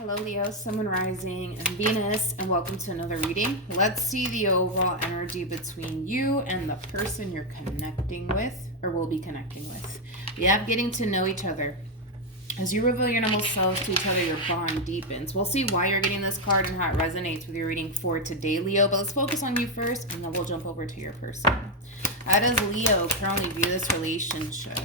Hello Leo, Sun, Moon, Rising, and Venus, and welcome to another reading. Let's see the overall energy between you and the person you're connecting with, or will be connecting with. We have getting to know each other. As you reveal your normal selves to each other, your bond deepens. We'll see why you're getting this card and how it resonates with your reading for today, Leo, but let's focus on you first, and then we'll jump over to your person. How does Leo currently view this relationship?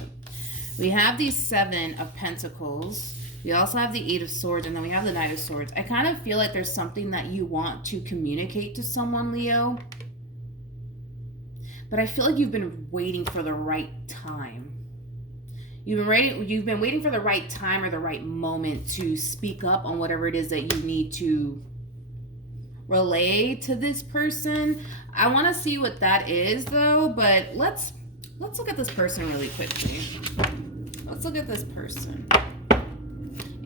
We have the Seven of Pentacles. We also have the Eight of Swords, and then we have the Knight of Swords. I kind of feel like there's something that you want to communicate to someone, Leo. But I feel like you've been waiting for the right time. You've been waiting for the right time or the right moment to speak up on whatever it is that you need to relay to this person. I want to see what that is, though, but let's look at this person really quickly. Let's look at this person.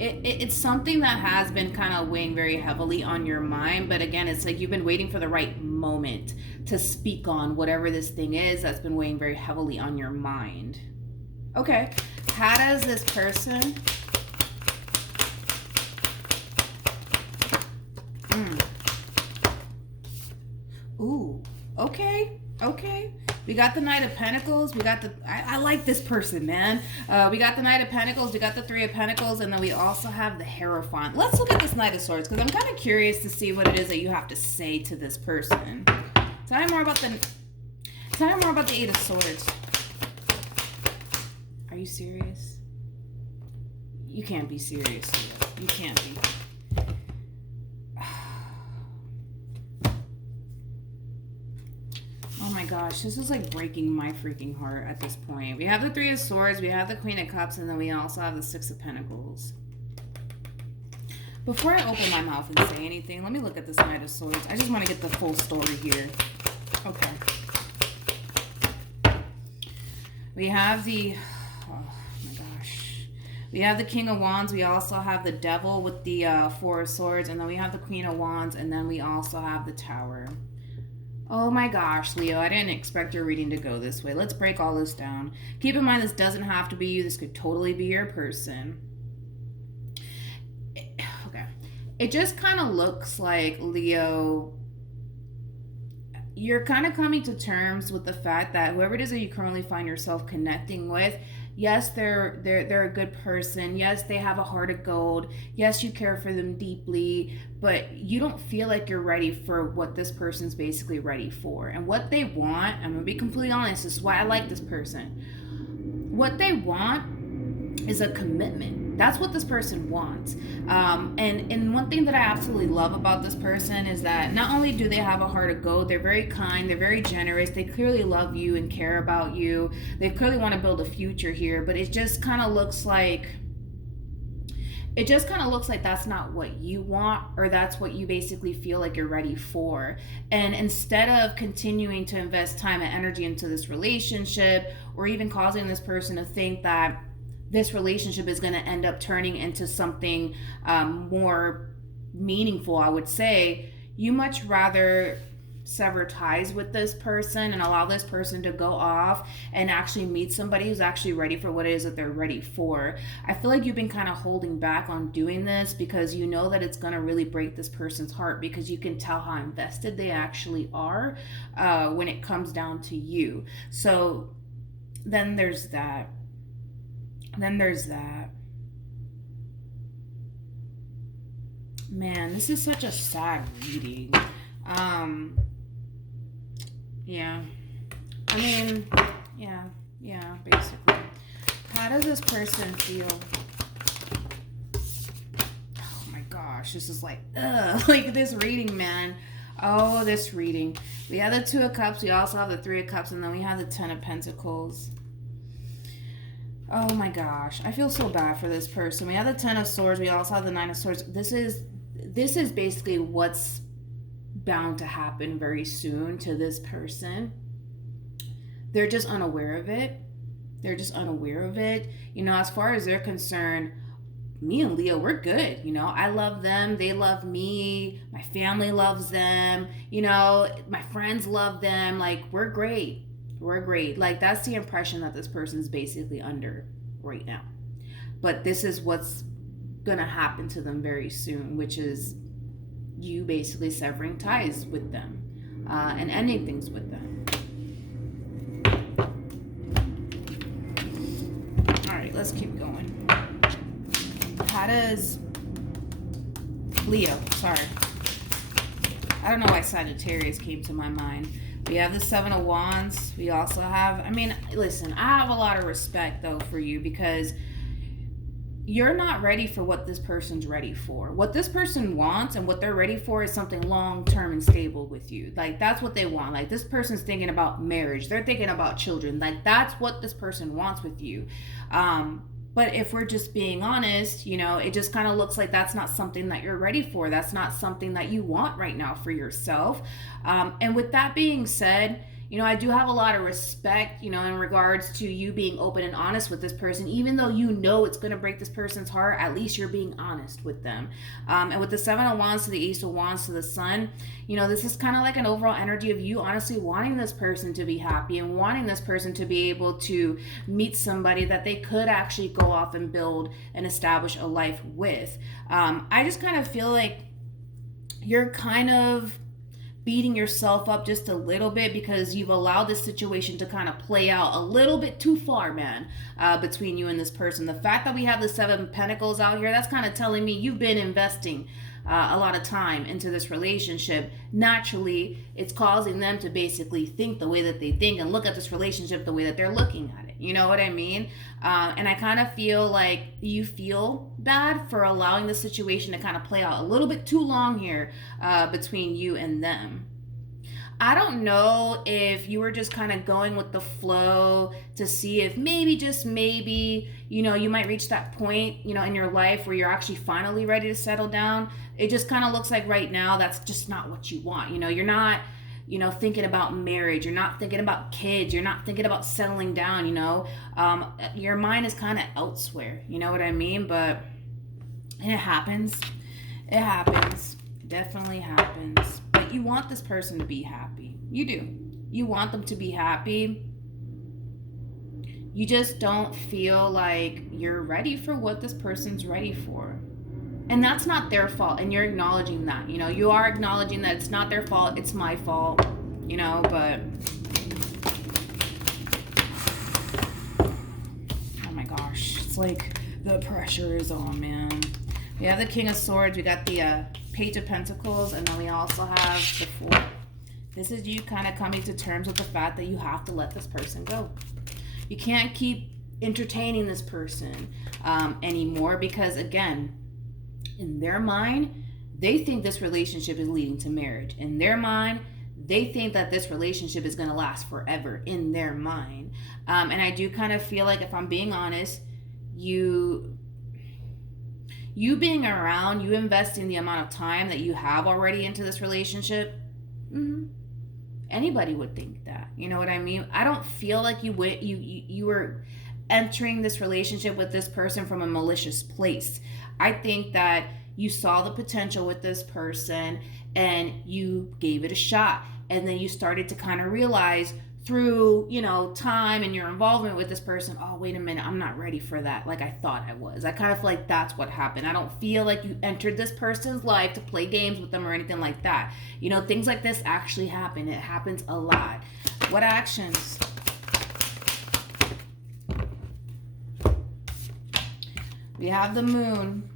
It's something that has been kind of weighing very heavily on your mind, but again, it's like you've been waiting for the right moment to speak on whatever this thing is that's been weighing very heavily on your mind. Okay, how does this person Ooh, okay. We got the Knight of Pentacles. We got I like this person, man. We got the Knight of Pentacles. We got the Three of Pentacles. And then we also have the Hierophant. Let's look at this Knight of Swords because I'm kind of curious to see what it is that you have to say to this person. Tell me more about the Eight of Swords. Are you serious? You can't be serious. You can't be. Oh my gosh, this is like breaking my freaking heart at this point. We have the Three of Swords, we have the Queen of Cups, and then we also have the Six of Pentacles. Before I open my mouth and say anything, let me look at this Knight of Swords. I just want to get the full story here. Okay. We have the... Oh my gosh. We have the King of Wands. We also have the Devil with the Four of Swords. And then we have the Queen of Wands. And then we also have the Tower. Oh my gosh, Leo, I didn't expect your reading to go this way. Let's break all this down. Keep in mind, this doesn't have to be you. This could totally be your person. Okay. It just kind of looks like, Leo, you're kind of coming to terms with the fact that whoever it is that you currently find yourself connecting with, yes, they're a good person. Yes, they have a heart of gold. Yes, you care for them deeply, but you don't feel like you're ready for what this person's basically ready for. And what they want, I'm going to be completely honest, this is why I like this person. What they want is a commitment. That's what this person wants. And one thing that I absolutely love about this person is that not only do they have a heart of gold, they're very kind, they're very generous, they clearly love you and care about you. They clearly want to build a future here, but it just kind of looks like that's not what you want, or that's what you basically feel like you're ready for. And instead of continuing to invest time and energy into this relationship, or even causing this person to think that this relationship is going to end up turning into something more meaningful, I would say, you much rather sever ties with this person and allow this person to go off and actually meet somebody who's actually ready for what it is that they're ready for. I feel like you've been kind of holding back on doing this because you know that it's going to really break this person's heart, because you can tell how invested they actually are when it comes down to you. So then there's that. Man, this is such a sad reading. Yeah. I mean, yeah, basically. How does this person feel? Oh my gosh, this is like, like this reading, man. Oh, this reading. We have the Two of Cups, we also have the Three of Cups, and then we have the Ten of Pentacles. Oh my gosh, I feel so bad for this person. We have the Ten of Swords, we also have the Nine of Swords. This is basically what's bound to happen very soon to this person. They're just unaware of it. You know, as far as they're concerned, me and Leo, we're good. You know, I love them. They love me. My family loves them. You know, my friends love them. Like, we're great. Like, that's the impression that this person's basically under right now. But this is what's gonna happen to them very soon, which is you basically severing ties with them and ending things with them. All right, let's keep going. How does Leo, sorry, I don't know why Sagittarius came to my mind. We have the Seven of Wands. We also have, I mean, listen, I have a lot of respect though for you, because you're not ready for what this person's ready for. What this person wants and what they're ready for is something long-term and stable with you. Like, that's what they want. Like, this person's thinking about marriage. They're thinking about children. Like, that's what this person wants with you. But if we're just being honest, you know, it just kind of looks like that's not something that you're ready for. That's not something that you want right now for yourself. And with that being said, you know, I do have a lot of respect, you know, in regards to you being open and honest with this person. Even though you know it's going to break this person's heart, at least you're being honest with them. And with the Seven of Wands to the Ace of Wands to the Sun, you know, this is kind of like an overall energy of you honestly wanting this person to be happy and wanting this person to be able to meet somebody that they could actually go off and build and establish a life with. I just kind of feel like you're kind of beating yourself up just a little bit because you've allowed this situation to kind of play out a little bit too far, man, between you and this person. The fact that we have the Seven of Pentacles out here, that's kind of telling me you've been investing a lot of time into this relationship. Naturally, it's causing them to basically think the way that they think and look at this relationship the way that they're looking at it. You know what I mean? And I kind of feel like you feel bad for allowing the situation to kind of play out a little bit too long here between you and them. I don't know if you were just kind of going with the flow to see if maybe, just maybe, you know, you might reach that point, you know, in your life where you're actually finally ready to settle down. It just kind of looks like right now that's just not what you want. You know, you're not, you know, thinking about marriage. You're not thinking about kids. You're not thinking about settling down, you know. Your mind is kind of elsewhere. You know what I mean? But it happens. It happens. Definitely happens. But you want this person to be happy. You do. You want them to be happy. You just don't feel like you're ready for what this person's ready for. And that's not their fault. And you're acknowledging that. You know, you are acknowledging that it's not their fault. It's my fault. You know, but oh my gosh. It's like the pressure is on, man. We have the King of Swords. We got the Page of Pentacles. And then we also have the Four. This is you kind of coming to terms with the fact that you have to let this person go. You can't keep entertaining this person anymore because, again, in their mind, they think this relationship is leading to marriage. In their mind, they think that this relationship is going to last forever in their mind. And I do kind of feel like, if I'm being honest, you being around, you investing the amount of time that you have already into this relationship, anybody would think that. You know what I mean? I don't feel like you were entering this relationship with this person from a malicious place. I think that you saw the potential with this person and you gave it a shot. And then you started to kind of realize through, you know, time and your involvement with this person, oh, wait a minute, I'm not ready for that like I thought I was. I kind of feel like that's what happened. I don't feel like you entered this person's life to play games with them or anything like that. You know, things like this actually happen. It happens a lot. What actions? We have the Moon,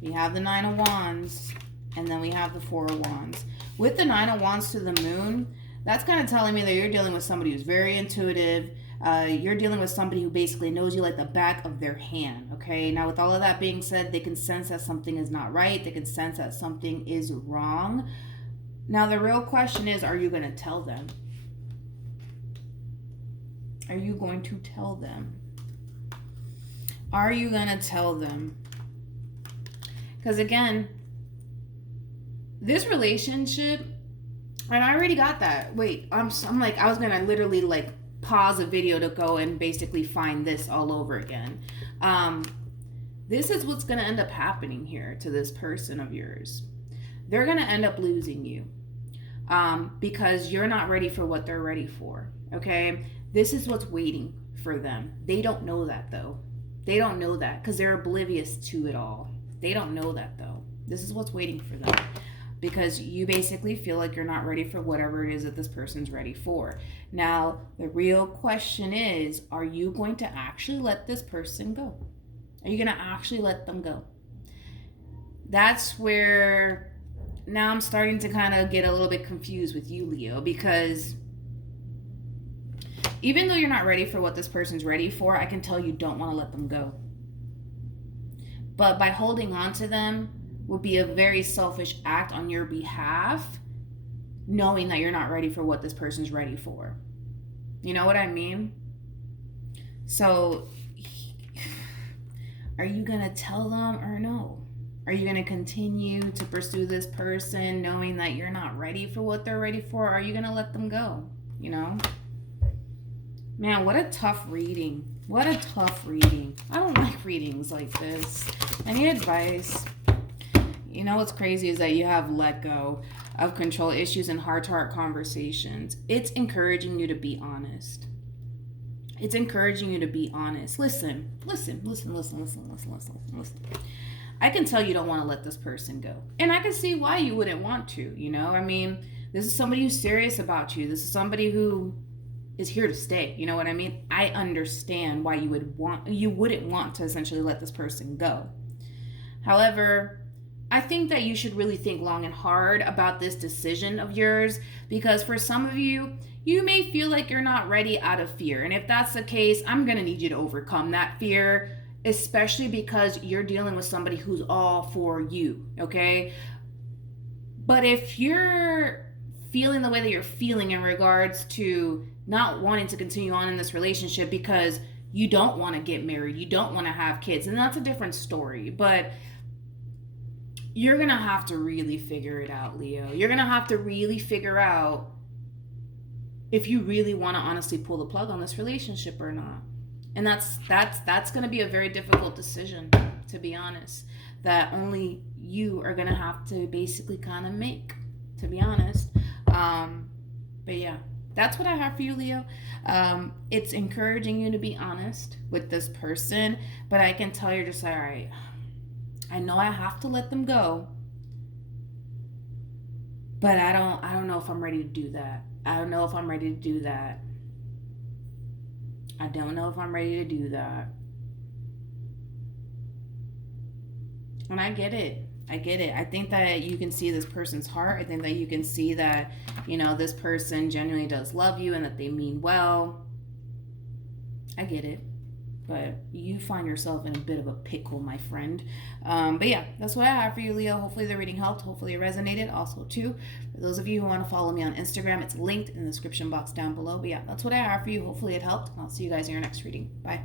we have the Nine of Wands, and then we have the Four of Wands. With the Nine of Wands to the Moon, that's kind of telling me that you're dealing with somebody who's very intuitive. You're dealing with somebody who basically knows you like the back of their hand, okay? Now, with all of that being said, they can sense that something is not right. They can sense that something is wrong. Now, the real question is, are you going to tell them? Are you going to tell them? Are you going to tell them? Because again, this relationship, and I already got that. Wait, I'm like, I was going to literally like pause a video to go and basically find this all over again. This is what's going to end up happening here to this person of yours. They're going to end up losing you because you're not ready for what they're ready for. Okay. This is what's waiting for them. They don't know that though. They don't know that because they're oblivious to it all. They don't know that though. This is what's waiting for them, because you basically feel like you're not ready for whatever it is that this person's ready for. Now, the real question is, are you going to actually let this person go? Are you going to actually let them go? That's where now I'm starting to kind of get a little bit confused with you, Leo, because even though you're not ready for what this person's ready for, I can tell you don't want to let them go. But by holding on to them would be a very selfish act on your behalf, knowing that you're not ready for what this person's ready for. You know what I mean? So, are you going to tell them or no? Are you going to continue to pursue this person knowing that you're not ready for what they're ready for? Or are you going to let them go? You know? Man, what a tough reading. What a tough reading. I don't like readings like this. I need advice. You know what's crazy is that you have let go of control issues and heart-to-heart conversations. It's encouraging you to be honest. It's encouraging you to be honest. Listen. I can tell you don't want to let this person go. And I can see why you wouldn't want to, you know? I mean, this is somebody who's serious about you. This is somebody who is here to stay. You know what I mean? I understand why you wouldn't want to essentially let this person go. However, I think that you should really think long and hard about this decision of yours, because for some of you, you may feel like you're not ready out of fear. And if that's the case, I'm going to need you to overcome that fear, especially because you're dealing with somebody who's all for you, okay? But if you're feeling the way that you're feeling in regards to not wanting to continue on in this relationship because you don't want to get married, you don't want to have kids, and that's a different story. But you're going to have to really figure it out, Leo. You're going to have to really figure out if you really want to honestly pull the plug on this relationship or not. And that's going to be a very difficult decision, to be honest, that only you are going to have to basically kind of make, to be honest. But yeah, that's what I have for you, Leo. It's encouraging you to be honest with this person, but I can tell you're just like, all right, I know I have to let them go, but I don't know if I'm ready to do that. I don't know if I'm ready to do that. I don't know if I'm ready to do that. And I get it. I think that you can see this person's heart. I think that you can see that, you know, this person genuinely does love you and that they mean well. I get it. But you find yourself in a bit of a pickle, my friend. But yeah, that's what I have for you, Leo. Hopefully the reading helped. Hopefully it resonated. Also, too, for those of you who want to follow me on Instagram, it's linked in the description box down below. But yeah, that's what I have for you. Hopefully it helped. I'll see you guys in your next reading. Bye.